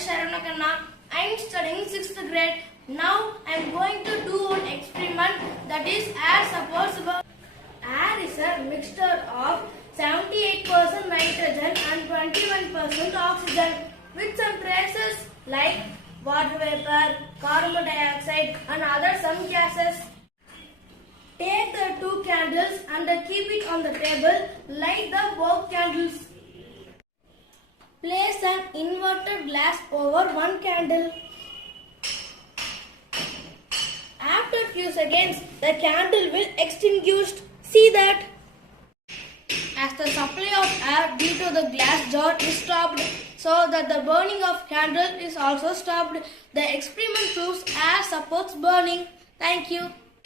R.H.Sharavanakanna. I am studying 6th grade. Now I am going to do an experiment, that is air supports. Air is a mixture of 78% nitrogen and 21% oxygen with some traces like water vapor, carbon dioxide and other some gases. Take the two candles and keep it on the table. Light the both candles. Place an inverted glass over one candle. After few seconds, the candle will extinguish. See that? As the supply of air due to the glass jar is stopped, so that the burning of candle is also stopped. The experiment proves air supports burning. Thank you.